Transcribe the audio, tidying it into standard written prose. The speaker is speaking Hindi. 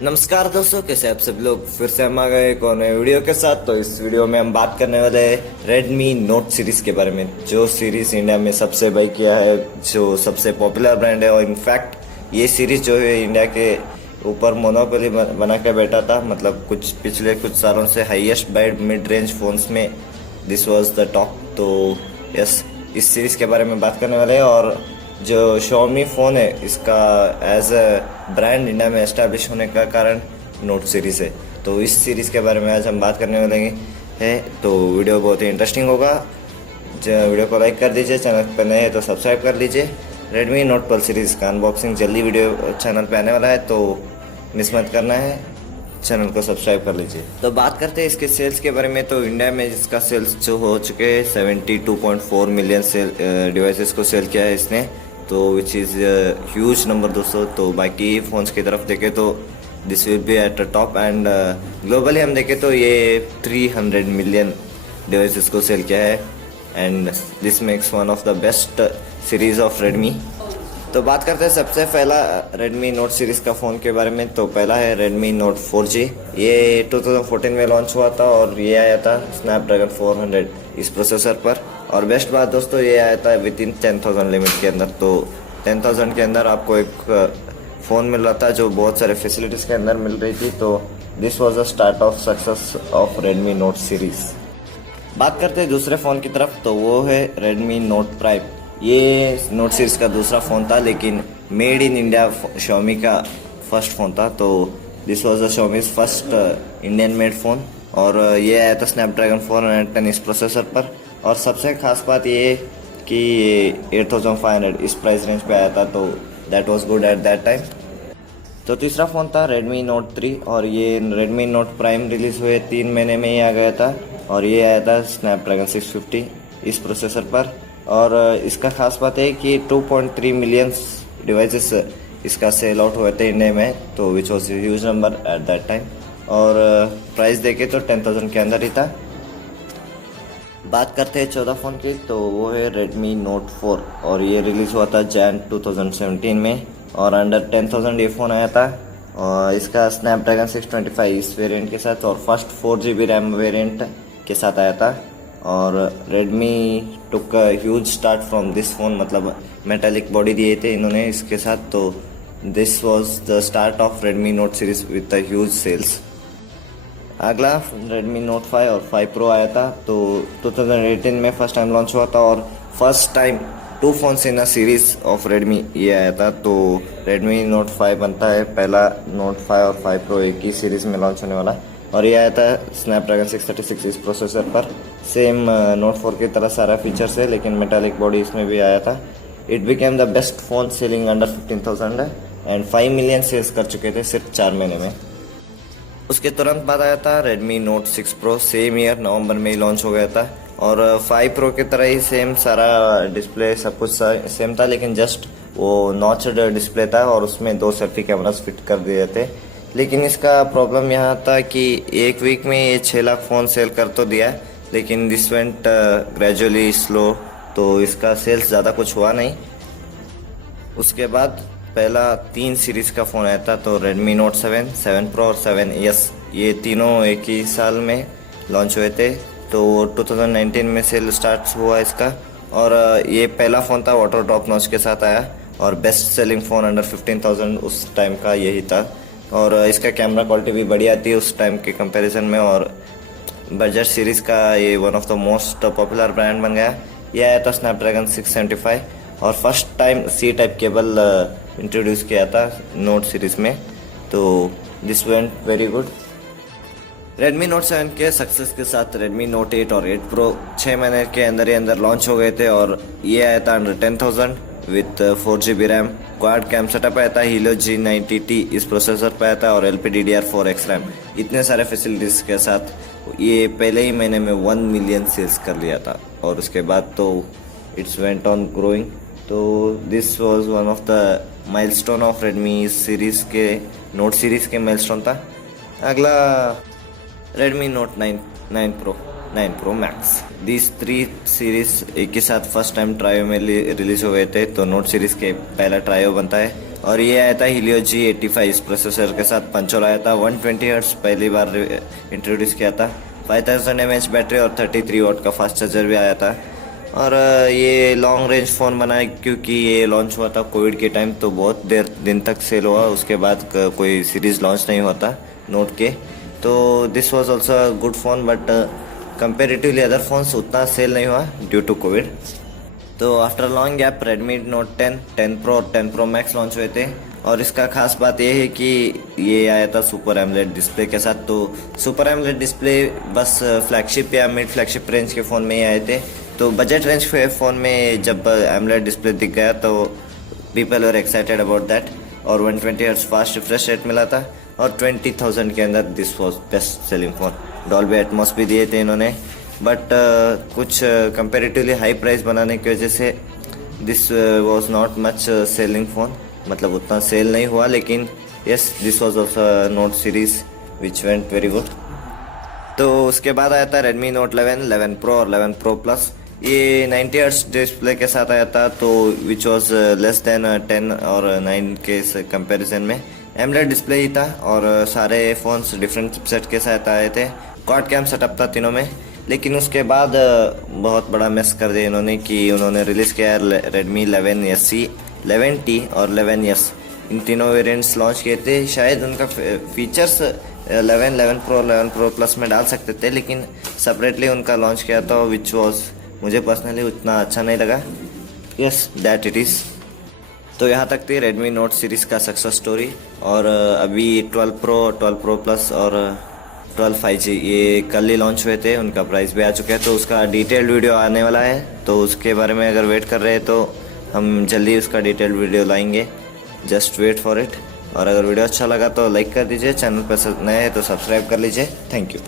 नमस्कार दोस्तों, कैसे आप सब लोग। फिर से हम आ गए एक और नए वीडियो के साथ। तो इस वीडियो में हम बात करने वाले हैं रेडमी नोट सीरीज़ के बारे में, जो सीरीज़ इंडिया में सबसे बाई किया है, जो सबसे पॉपुलर ब्रांड है। और इनफैक्ट ये सीरीज़ जो है इंडिया के ऊपर मोनोपोली बना के बैठा था। मतलब पिछले कुछ सालों से highest wide mid range phones में दिस वाज द टॉप। तो यस, इस सीरीज़ के बारे में बात करने वाले हैं। और जो Xiaomi फ़ोन है, इसका एज अ ब्रांड इंडिया में एस्टैब्लिश होने का कारण नोट सीरीज़ है। तो इस सीरीज़ के बारे में आज हम बात करने वाले हैं। तो वीडियो बहुत ही इंटरेस्टिंग होगा। वीडियो को लाइक कर दीजिए, चैनल पर नए हैं तो सब्सक्राइब कर लीजिए। रेडमी नोट 12 सीरीज़ का अनबॉक्सिंग जल्दी वीडियो चैनल पे आने वाला है, तो मिस मत करना है, चैनल को सब्सक्राइब कर लीजिए। तो बात करते हैं इसके सेल्स के बारे में। तो इंडिया में इसका सेल्स जो हो चुके हैं 72.4 मिलियन डिवाइसेस को सेल किया है इसने, तो विच इज़ ह्यूज नंबर दोस्तों। तो बाकी फ़ोन्स की तरफ देखें तो this will be at the top. And globally हम देखें तो ये 300 मिलियन डिवाइसेस को सेल किया है। And this makes one of the best series of Redmi. तो बात करते हैं सबसे पहला रेडमी नोट सीरीज़ का फ़ोन के बारे में। तो पहला है रेडमी नोट 4G। ये 2014 में लॉन्च हुआ था और ये आया था स्नैपड्रैगन 400 इस प्रोसेसर पर। और बेस्ट बात दोस्तों, ये आया था विद इन 10,000 लिमिट के अंदर। तो 10,000 के अंदर आपको एक फ़ोन मिल रहा था जो बहुत सारे फैसिलिटीज़ के अंदर मिल रही थी। तो this was a start of success of Redmi Note series. बात करते हैं दूसरे फ़ोन की तरफ, तो वो है रेडमी नोट प्राइम। ये नोट सीरीज़ का दूसरा फ़ोन था, लेकिन मेड इन इंडिया Xiaomi का फर्स्ट फ़ोन था। तो this was the Xiaomi's first Indian made phone. और ये आया था स्नैपड्रैगन 410 इस प्रोसेसर पर। और सबसे ख़ास बात ये कि 8500 इस प्राइस रेंज पे आया था, तो that was good at that time. तो तीसरा फ़ोन था रेडमी नोट 3। और ये रेडमी नोट प्राइम रिलीज़ हुए 3 महीने में ही आ गया था। और ये आया था स्नैपड्रैगन 650 इस प्रोसेसर पर। और इसका खास बात है कि 2.3 मिलियन डिवाइसेस इसका सेल आउट हुए थे इंडिया में, तो which was huge number at that time. और प्राइस देखे तो 10,000 के अंदर ही था। बात करते हैं चौथा फ़ोन की, तो वो है रेडमी नोट 4। और ये रिलीज़ हुआ था जैन 2017 में। और अंडर 10,000 ये फ़ोन आया था। और इसका स्नैपड्रैगन 625 इस वेरिएंट के साथ और फर्स्ट 4GB रैम वेरिएंट के साथ आया था। और Redmi took huge start from this phone, मतलब मेटालिक बॉडी दिए थे इन्होंने इसके साथ। तो this was the start of Redmi Note series with the huge sales. अगला रेडमी नोट 5 और 5 प्रो आया था। तो 2018 में फर्स्ट टाइम लॉन्च हुआ था और first time 2 phones in a series of Redmi ये आया था। तो रेडमी नोट 5 बनता है पहला नोट 5 और 5 प्रो एक ही सीरीज़ में लॉन्च होने वाला। और ये आया था स्नैपड्रैगन 636 इस प्रोसेसर पर। सेम नोट 4 की तरह सारा फीचर्स है, लेकिन मेटालिक बॉडी इसमें भी आया था। It became the best phone selling under 15,000 and 5 million sales कर चुके थे सिर्फ 4 महीने में। उसके तुरंत बाद आया था Redmi Note 6 Pro. Same year नवंबर में ही लॉन्च हो गया था। और 5 प्रो की तरह ही सेम सारा डिस्प्ले सब कुछ सेम था, लेकिन जस्ट वो नॉचड डिस्प्ले था और उसमें 2 सेल्फी कैमरास फिट कर दिए थे। लेकिन इसका प्रॉब्लम यहाँ था कि एक वीक में ये 6 लाख फ़ोन सेल कर तो दिया, लेकिन दिस वेंट ग्रेजुअली स्लो। तो इसका सेल्स ज़्यादा कुछ हुआ नहीं। उसके बाद पहला 3 सीरीज़ का फ़ोन आया था, तो रेडमी नोट 7, 7 प्रो और 7S। ये तीनों एक ही साल में लॉन्च हुए थे। तो 2019 में सेल स्टार्ट हुआ इसका। और ये पहला फ़ोन था वाटर ड्रॉप नॉच के साथ आया। और बेस्ट सेलिंग फ़ोन अंडर 15,000 उस टाइम का यही था। और इसका कैमरा क्वालिटी भी बढ़िया थी उस टाइम के कंपैरिजन में। और बजट सीरीज़ का ये one of the most popular brand बन गया। ये आया था स्नैपड्रैगन 675 और first time C type cable introduce किया था नोट सीरीज़ में। तो this went very good. Redmi Note 7 के सक्सेस के साथ रेडमी नोट 8 और 8 प्रो 6 महीने के अंदर ही अंदर लॉन्च हो गए थे। और ये आया था under 10,000 with 4GB RAM. Quad cam setup आया था, हीलो G90T इस प्रोसेसर पर आया था और LPDDR4X रैम। इतने सारे फैसिलिटीज़ के साथ ये पहले ही महीने में 1 मिलियन सेल्स कर लिया था। और उसके बाद तो इट्स वेंट ऑन ग्रोइंग। तो this was one of the milestone of Redmi series के नोट सीरीज़ के माइलस्टोन था। अगला Redmi note 9 pro max. These 3 series एक ही साथ फर्स्ट टाइम ट्रायो में रिलीज़ हो गए थे। तो नोट सीरीज़ के पहला ट्रायो बनता है। और ये आया था Helio G85 इस प्रोसेसर के साथ। पंचोल आया था 120 हर्ट्ज, पहली बार इंट्रोड्यूस किया था। 5000 mAh बैटरी और 33 वाट का फास्ट चार्जर भी आया था। और ये लॉन्ग रेंज फ़ोन बना है क्योंकि ये लॉन्च हुआ था कोविड के टाइम, तो बहुत दिन तक सेल हुआ। उसके बाद कोई सीरीज़ लॉन्च नहीं हुआ था नोट के। तो this was also a good phone, but comparatively other phones उतना सेल नहीं हुआ ड्यू टू कोविड। तो after long gap Redmi note 10, 10 pro और 10 प्रो मैक्स लॉन्च हुए थे। और इसका खास बात यह है कि ये आया था सुपर एमोलेड डिस्प्ले के साथ। तो सुपर एमोलेड डिस्प्ले बस फ्लैगशिप या मिड फ्लैगशिप रेंज के फ़ोन में ही आए थे। तो बजट रेंज के फ़ोन में जब एमोलेड डिस्प्ले दिख गया तो people were excited about that. और 120 हर्ट्ज फास्ट रिफ्रेश रेट मिला था और 20,000 के अंदर this was best selling phone. Dolby Atmos भी दिए थे इन्होंने, बट कुछ कंपेरेटिवली हाई प्राइस बनाने की वजह से this was not much selling phone, मतलब उतना सेल नहीं हुआ। लेकिन yes, this was of note series which went very good. तो उसके बाद आया था रेडमी नोट 11, 11 प्रो और 11 प्रो प्लस। ये 90 हर्ट्ज डिस्प्ले के साथ आया था, तो विच वॉज लेस देन 10 और 9 के कंपैरिजन में। एमोलेड डिस्प्ले ही था और सारे फ़ोन्स डिफरेंट चिपसेट के साथ आए थे। क्वाड कैम सेटअप था तीनों में। लेकिन उसके बाद बहुत बड़ा मिस कर दिया इन्होंने कि उन्होंने रिलीज़ किया रेडमी 11SE, 11T और 11S। इन तीनों वेरिएंट्स लॉन्च किए थे। शायद उनका फीचर्स 11, 11 प्रो, 11 प्रो प्लस में डाल सकते थे, लेकिन सेपरेटली उनका लॉन्च किया था, विच वॉज मुझे पर्सनली उतना अच्छा नहीं लगा। Yes, that it is. तो यहाँ तक थी रेडमी नोट सीरीज़ का सक्सेस स्टोरी। और अभी 12 प्रो, 12 प्रो प्लस और 12 5G ये कल ही लॉन्च हुए थे। उनका प्राइस भी आ चुका है, तो उसका डिटेल्ड वीडियो आने वाला है। तो उसके बारे में अगर वेट कर रहे हैं तो हम जल्दी उसका डिटेल्ड वीडियो लाएंगे। Just wait for it. और अगर वीडियो अच्छा लगा तो लाइक कर दीजिए, चैनल पर नए हैं तो सब्सक्राइब कर लीजिए। Thank you.